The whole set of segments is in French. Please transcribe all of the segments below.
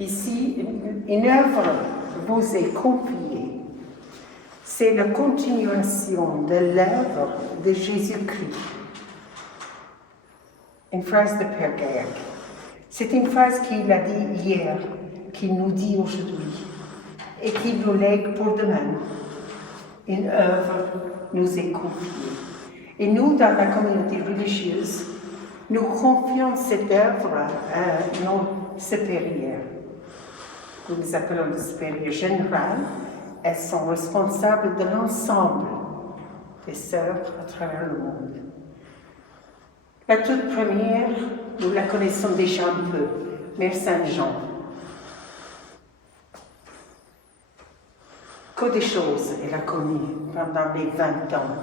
Ici, une œuvre vous est confiée. C'est la continuation de l'œuvre de Jésus-Christ. Une phrase de Père Gaillac. C'est une phrase qu'il a dit hier, qu'il nous dit aujourd'hui, et qu'il nous lègue pour demain. Une œuvre nous est confiée. Et nous, dans la communauté religieuse, nous confions cette œuvre à nos supérieurs. Que nous appelons les supérieurs généraux. Elles sont responsables de l'ensemble des sœurs à travers le monde. La toute première, nous la connaissons déjà un peu, Mère Saint-Jean. Que des choses elle a connues pendant les 20 ans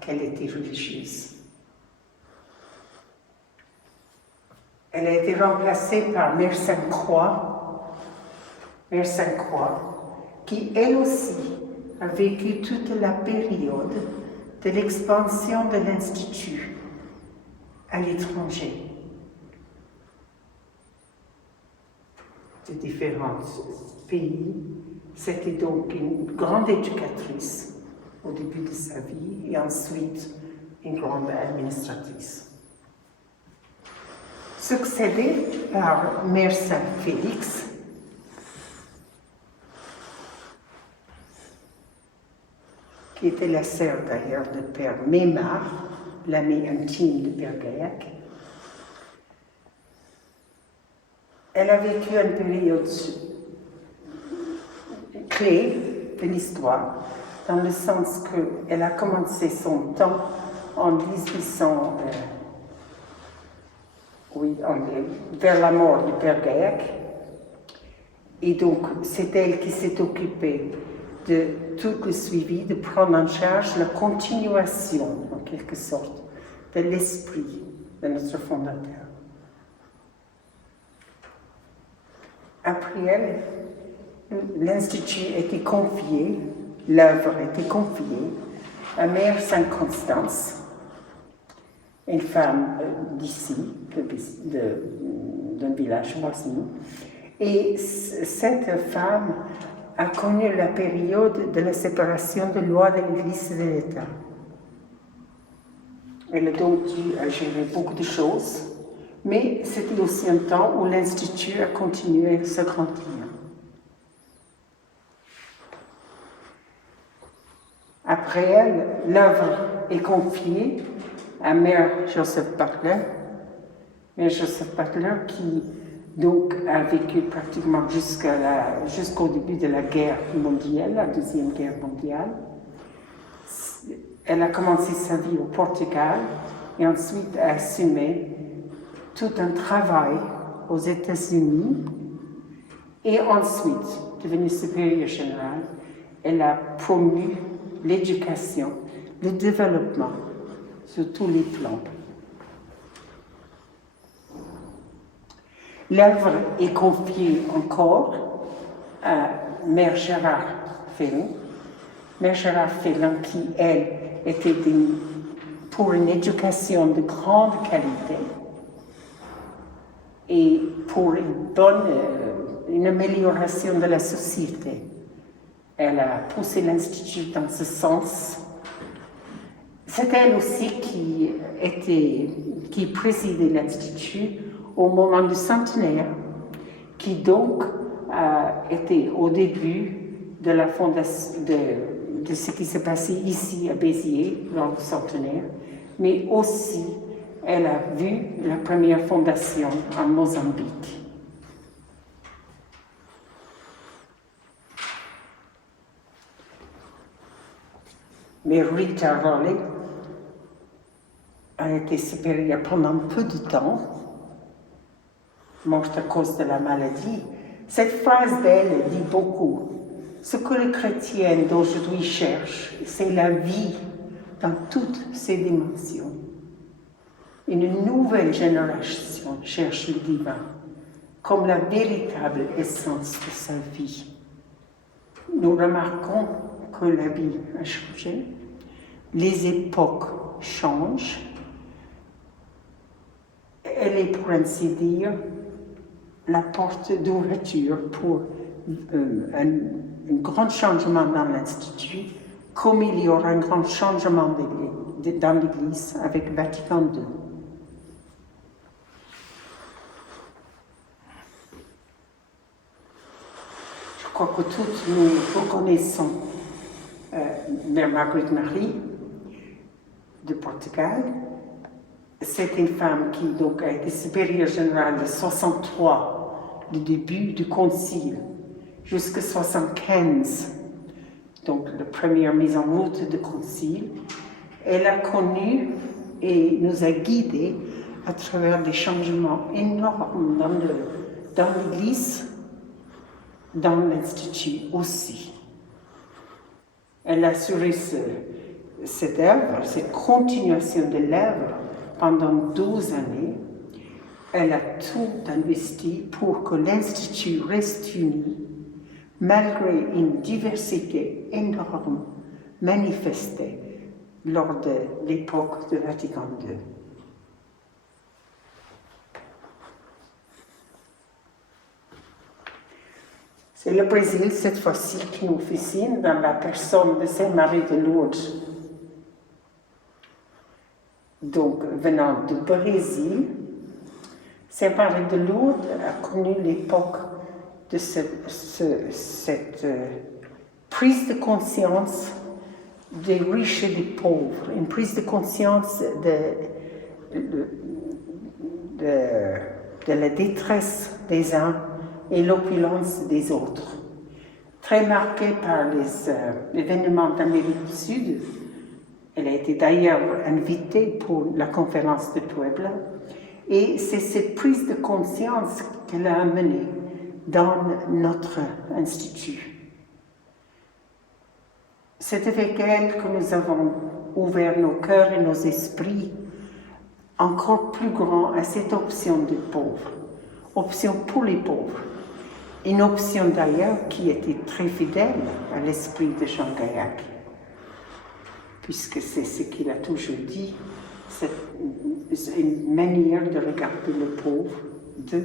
qu'elle était religieuse. Elle a été remplacée par Mère Sainte-Croix, qui elle aussi a vécu toute la période de l'expansion de l'Institut à l'étranger, de différents pays. C'était donc une grande éducatrice au début de sa vie et ensuite une grande administratrice. Succédée par Mère Saint-Félix, qui était la sœur d'ailleurs de Père Mémard, l'ami intime de Père Gaillac. Elle a vécu une période clé de l'histoire, dans le sens qu'elle a commencé son temps en 1800, vers la mort du Père Gaillac. Et donc, c'est elle qui s'est occupée de tout le suivi, de prendre en charge la continuation, en quelque sorte, de l'esprit de notre fondateur. Après elle, l'Institut était confié, l'œuvre était confiée à Mère Sainte-Constance, une femme d'ici, d'un village voisin. Et cette femme a connu la période de la séparation de loi de l'Église et de l'État. Elle a donc dû gérer beaucoup de choses, mais c'était aussi un temps où l'Institut a continué à s'agrandir. Après elle, l'œuvre est confiée à Mère Joseph Butler. Mère Joseph Butler qui donc a vécu pratiquement jusqu'au début de la guerre mondiale, la Deuxième Guerre mondiale. Elle a commencé sa vie au Portugal et ensuite a assumé tout un travail aux États-Unis et ensuite, devenue supérieure générale, elle a promu l'éducation, le développement sur tous les plans. L'œuvre est confiée encore à Mère Gérard Félin. Mère Gérard Félin qui, elle, était pour une éducation de grande qualité et pour une amélioration de la société. Elle a poussé l'Institut dans ce sens. C'est elle aussi qui présidait l'Institut au moment du centenaire, qui donc était au début de la fondation de ce qui s'est passé ici à Béziers lors du centenaire, mais aussi elle a vu la première fondation en Mozambique. Mais Rita Rawley a été supérieure pendant peu de temps, morte à cause de la maladie. Cette phrase d'elle dit beaucoup. Ce que les chrétiens d'aujourd'hui cherchent, c'est la vie dans toutes ses dimensions. Une nouvelle génération cherche le divin comme la véritable essence de sa vie. Nous remarquons que la vie a changé, les époques changent. Elle est, pour ainsi dire, la porte d'ouverture pour un grand changement dans l'Institut, comme il y aura un grand changement dans l'Église avec Vatican II. Je crois que toutes nous reconnaissons Mère Marguerite Marie de Portugal. C'est une femme qui donc, a été supérieure générale de 63, du début du concile, jusqu'à 75, donc la première mise en route du concile. Elle a connu et nous a guidés à travers des changements énormes dans l'Église, dans l'Institut aussi. Elle a assuré cette œuvre, cette continuation de l'œuvre pendant 12 années. Elle a tout investi pour que l'Institut reste uni, malgré une diversité énorme manifestée lors de l'époque de Vatican II. C'est le Brésil, cette fois-ci, qui nous fait signe dans la personne de Sainte-Marie de Lourdes. Donc, venant du Brésil, Sainte-Marie de Lourdes a connu l'époque de cette prise de conscience des riches et des pauvres, une prise de conscience de la détresse des uns et l'opulence des autres. Très marquée par les événements d'Amérique du Sud, elle a été d'ailleurs invitée pour la conférence de Puebla, et c'est cette prise de conscience qu'elle a amenée dans notre institut. C'est avec elle que nous avons ouvert nos cœurs et nos esprits encore plus grands à cette option des pauvres, option pour les pauvres. Une option d'ailleurs qui était très fidèle à l'esprit de Jean Gaillac, puisque c'est ce qu'il a toujours dit, c'est une manière de regarder le pauvre, de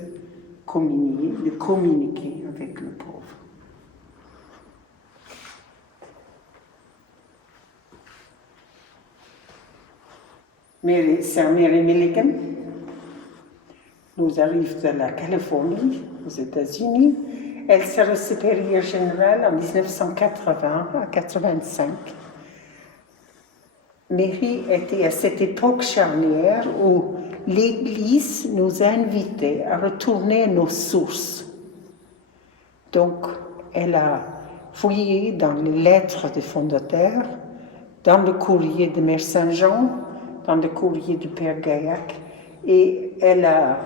communiquer avec le pauvre. Sœur Mary Milligan nous arrive de la Californie, aux États-Unis. Elle sera supérieure générale en 1980 à 85. Mary était à cette époque charnière où l'Église nous a invités à retourner à nos sources. Donc, elle a fouillé dans les lettres des fondateurs, dans le courrier de Mère Saint-Jean, dans le courrier du Père Gaillac, et elle a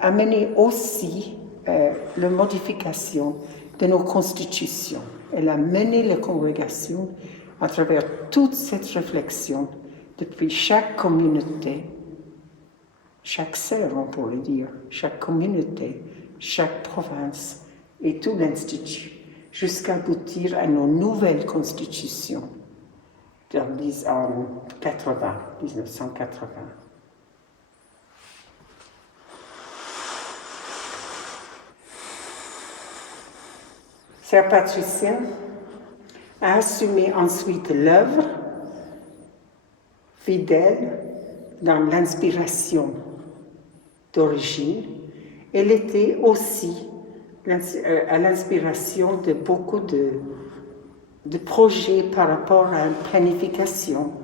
amené aussi la modification de nos constitutions. Elle a mené la congrégation à travers toute cette réflexion depuis chaque communauté, chaque sœur, on pourrait dire, chaque communauté, chaque province et tout l'Institut, jusqu'à aboutir à nos nouvelles constitutions en 1980. Sœur Patricia a assumé ensuite l'œuvre fidèle dans l'inspiration d'origine. Elle était aussi à l'inspiration de beaucoup de projets par rapport à une planification,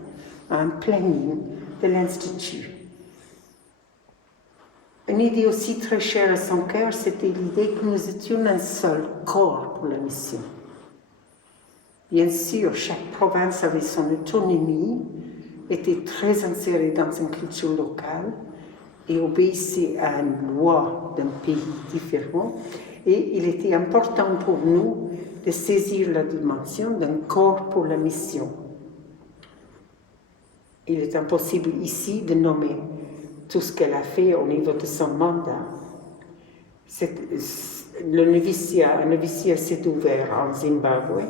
à un planning de l'Institut. Une idée aussi très chère à son cœur, c'était l'idée que nous étions un seul corps pour la mission. Bien sûr, chaque province avait son autonomie, était très insérée dans une culture locale et obéissait à une loi d'un pays différent. Et il était important pour nous de saisir la dimension d'un corps pour la mission. Il est impossible ici de nommer tout ce qu'elle a fait au niveau de son mandat. Un noviciat s'est ouvert en Zimbabwe.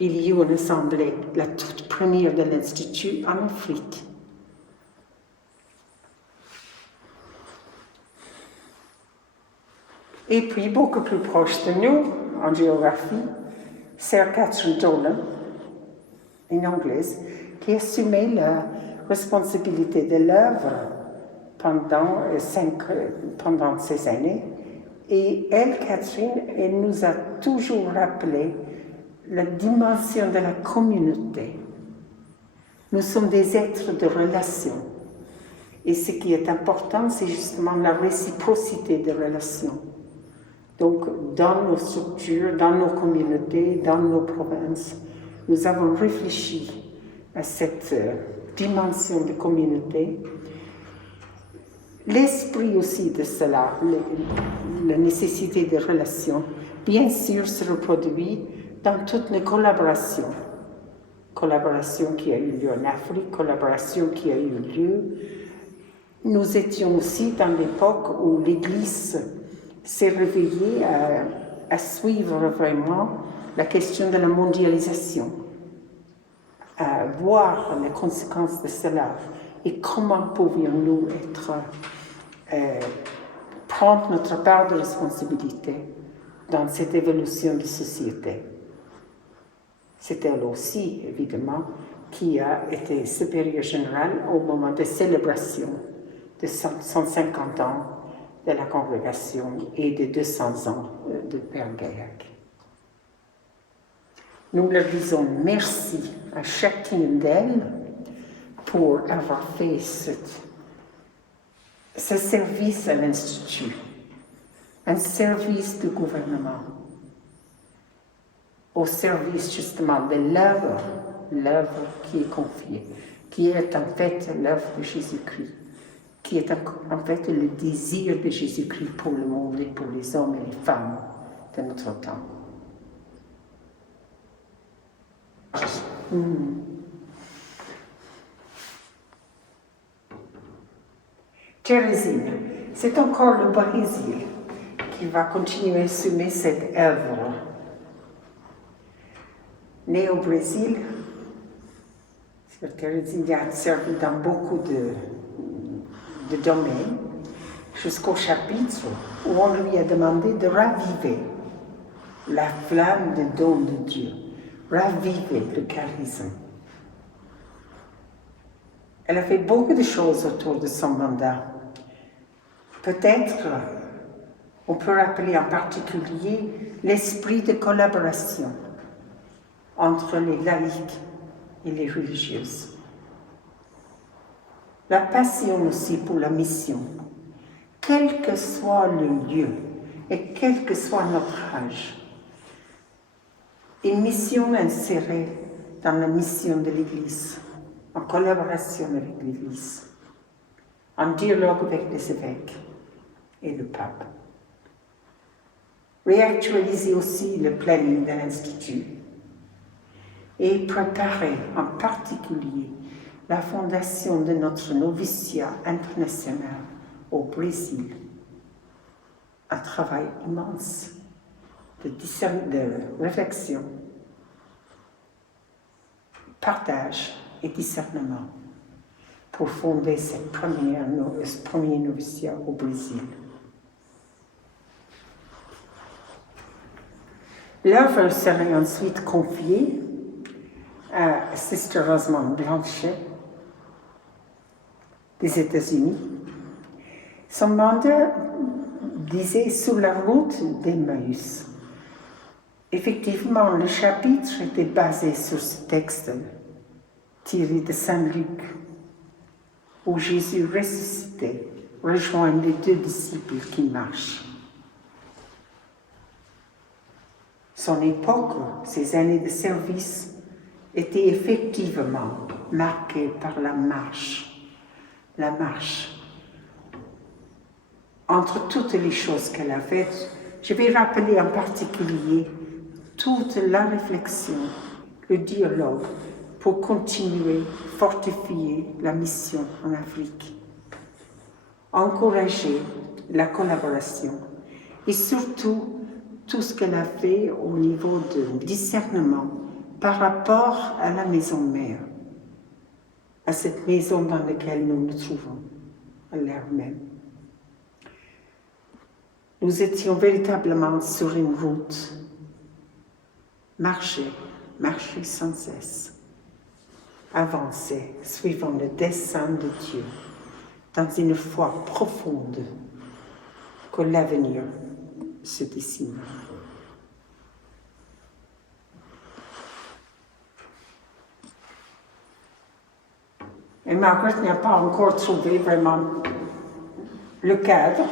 Il y a eu une assemblée, la toute première de l'Institut en Afrique. Et puis, beaucoup plus proche de nous, en géographie, Sir Catherine Dolan, une Anglaise, qui assumait la responsabilité de l'œuvre pendant ces années. Et elle, Catherine, elle nous a toujours rappelé la dimension de la communauté. Nous sommes des êtres de relation. Et ce qui est important, c'est justement la réciprocité des relations. Donc, dans nos structures, dans nos communautés, dans nos provinces, nous avons réfléchi à cette dimension de communauté. L'esprit aussi de cela, la nécessité de relations, bien sûr, se reproduit dans toutes nos collaborations. Collaboration qui a eu lieu en Afrique, collaboration qui a eu lieu. Nous étions aussi dans l'époque où l'Église s'est réveillée à suivre vraiment la question de la mondialisation, à voir les conséquences de cela et comment pouvions-nous prendre notre part de responsabilité dans cette évolution de société. C'est elle aussi, évidemment, qui a été supérieure générale au moment de célébration de 150 ans de la congrégation et de 200 ans de Père Gaillac. Nous leur disons merci à chacune d'elles pour avoir fait ce service à l'Institut, un service du gouvernement, au service justement de l'œuvre qui est confiée, qui est en fait l'œuvre de Jésus-Christ, qui est en fait le désir de Jésus-Christ pour le monde et pour les hommes et les femmes de notre temps. Thérésine, c'est encore le Brésil qui va continuer à assumer cette œuvre. Née au Brésil, Thérésine a servi dans beaucoup de domaines, jusqu'au chapitre où on lui a demandé de raviver la flamme du don de Dieu, raviver le charisme. Elle a fait beaucoup de choses autour de son mandat. Peut-être, on peut rappeler en particulier l'esprit de collaboration entre les laïcs et les religieuses. La passion aussi pour la mission, quel que soit le lieu et quel que soit notre âge. Une mission insérée dans la mission de l'Église, en collaboration avec l'Église, en dialogue avec les évêques et le pape. Réactualiser aussi le planning de l'Institut et préparer en particulier la fondation de notre noviciat international au Brésil. Un travail immense de réflexion, partage et discernement pour fonder ce premier noviciat au Brésil. L'œuvre serait ensuite confiée à Sister Rosamond Blanchet des États-Unis. Son mandat disait « Sur la route d'Emmaüs ». Effectivement, le chapitre était basé sur ce texte tiré de Saint Luc, où Jésus ressuscité rejoint les deux disciples qui marchent. Son époque, ses années de service, étaient effectivement marquées par la marche. Entre toutes les choses qu'elle a faites, je vais rappeler en particulier toute la réflexion, le dialogue pour continuer, fortifier la mission en Afrique, encourager la collaboration et surtout tout ce qu'elle a fait au niveau de discernement par rapport à la maison mère, à cette maison dans laquelle nous nous trouvons, à l'heure même. Nous étions véritablement sur une route. Marcher sans cesse. Avancer, suivant le dessein de Dieu, dans une foi profonde que l'avenir se dessine. Et Margaret n'a pas encore trouvé vraiment le cadre,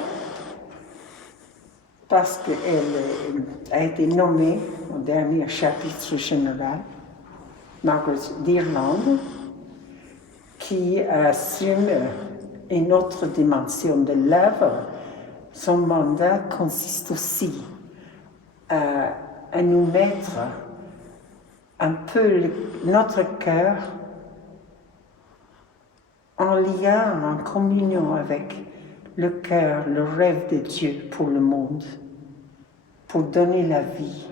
parce qu'elle a été nommée au dernier chapitre général, Margaret d'Irlande, qui assume une autre dimension de l'œuvre. Son mandat consiste aussi à nous mettre un peu notre cœur en lien, en communion avec le cœur, le rêve de Dieu pour le monde, pour donner la vie.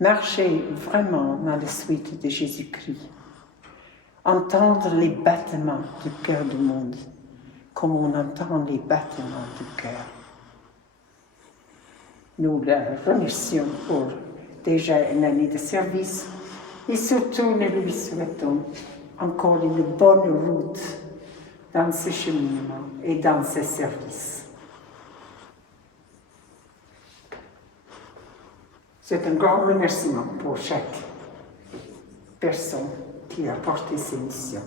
Marcher vraiment dans la suite de Jésus-Christ. Entendre les battements du cœur du monde, comme on entend les battements du cœur. Nous la remercions pour déjà une année de service et surtout nous lui souhaitons encore une bonne route dans ce cheminement et dans ce service. C'est un grand remerciement pour chaque personne qui a porté ces missions.